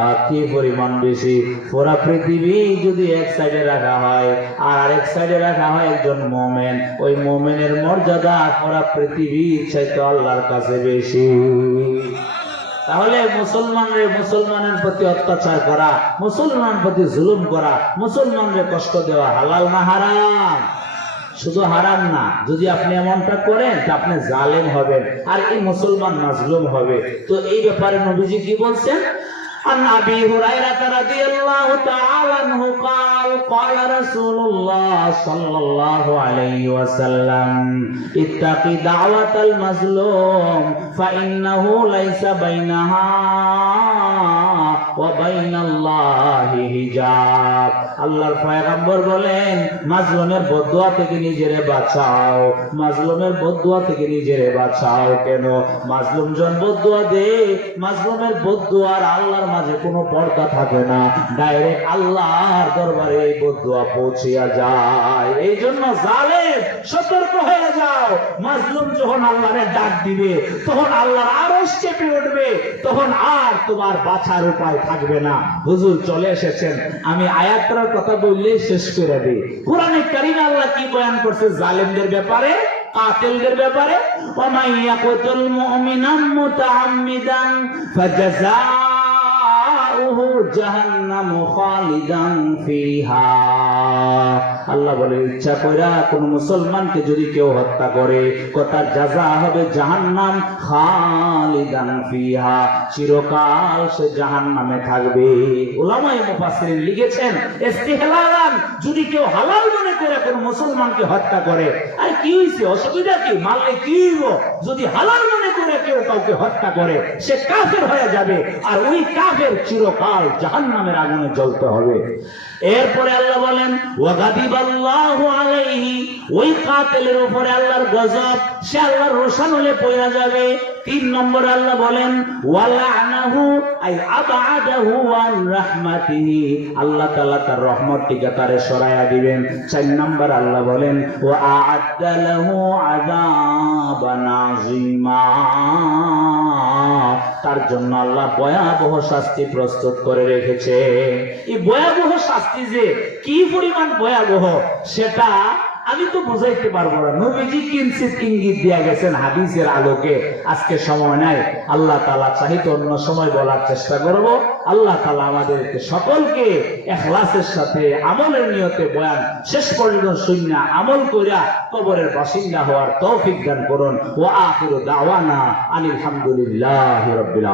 আর কি পরিমাণ বেশি? পুরা পৃথিবী যদি এক সাইডে রাখা হয়, আর আরেক সাইডে রাখা হয় একজন মোমেন, ওই মোমেনের মর্যাদা পুরা পৃথিবীর চাইতে আল্লাহর কাছে বেশি। তাহলে মুসলমানরে মুসলমানের প্রতি অত্যাচার করা, মুসলমান প্রতি জুলুম করা মুসলমানরে কষ্ট দেওয়া হালাল না হারাম? শুধু হারাম না, যদি আপনি এমনটা করেন, তা আপনি জালেম হবেন, আর এই মুসলমান মাজলুম হবে। তো এই ব্যাপারে নবীজি কি বলছেন? عن ابي هريره رضي الله تعالى عنه قال قال رسول الله صلى الله عليه وسلم اتق دعوه المظلوم فانه ليس بينها وبين الله حجاب আল্লাহর পয়গম্বর বলেন মাজলুমের বদুয়া থেকে নিজেরে বাঁচাও মাজলুমের বদুয়া থেকে নিজেরে বাঁচাও কেন মাজলুম জন বদুয়া দে মাজলুমের বদুয়ার আল্লাহর মাঝে কোনো পর্দা থাকে না ডাইরেক্ট আল্লাহর দরবারে এই বদুয়া পৌঁছিয়া যায়। এই জন্য জালেম সতর্ক হয়ে যাও। মাজলুম যখন আল্লাহরে ডাক দিবে, তখন আল্লাহর আরও চেপে উঠবে, তখন আর তোমার উপায় থাকবে না। হুজুর চলে এসেছেন। আমি আয়াতটার কথা বললেই শেষ করে দিই। কোরআনে কারিম আল্লাহ কি বয়ান করছে? জালেমদের ব্যাপারে, কাতিলদের ব্যাপারে? আল্লাহ বলে, ইচ্ছা কইরা কোন মুসলমানকে যদি কেউ হত্যা করে তার যাজা হবে জাহান্নাম খালিদান ফিহা। চিরকাল সে জাহান্নামে থাকবে। ওলামায়ে লিখেছেন যদি কেউ হালাল মনে করে কোন মুসলমানকে হত্যা করে, আর কি হইছে? অসুবিধা কি? মারলে কি হইব? যদি হালাল মনে করে কেউ কাউকে হত্যা করে, সে কাফের হয়ে যাবে, আর ওই কাফের চিরকাল জাহান্নামের আগুনে জ্বলতে হবে। এরপরে আল্লাহ বলেন ওই কাতেলের উপরে আল্লাহর গজব, সে আল্লাহর রোশন হলে পড়া যাবে। তিন নম্বর আল্লাহ বলেন আল্লাহ তাআলা তার রহমতটিকে তারে সরায়া দিবেন। চার নম্বর আল্লাহ বলেন, ওয়া আ'আদ্দা লাহু তার জন্য আল্লাহ ভয়াবহ শাস্তি প্রস্তুত করে রেখেছে। এই ভয়াবহ শাস্তি যে কি পরিমাণ ভয়াবহ, সেটা আমি তো বুঝাইতে পারব না। নবীজি কিঞ্চিত ইঙ্গিত দিয়া গেছেন হাদিসের আলোকে। আজকে সময় নাই, আল্লাহ তালা চাহিত অন্য সময় বলার চেষ্টা করব। আল্লাহ তালা আমাদেরকে সকলকে এখলাসের সাথে, আমলের নিয়তে বয়ান, শেষ পর্যন্ত শূন্য আমল করিয়া কবরের বাসিন্দা হওয়ার তৌফিক দান করুন। ও আখিরু দাওয়ানা আলহামদুলিল্লাহ রবিল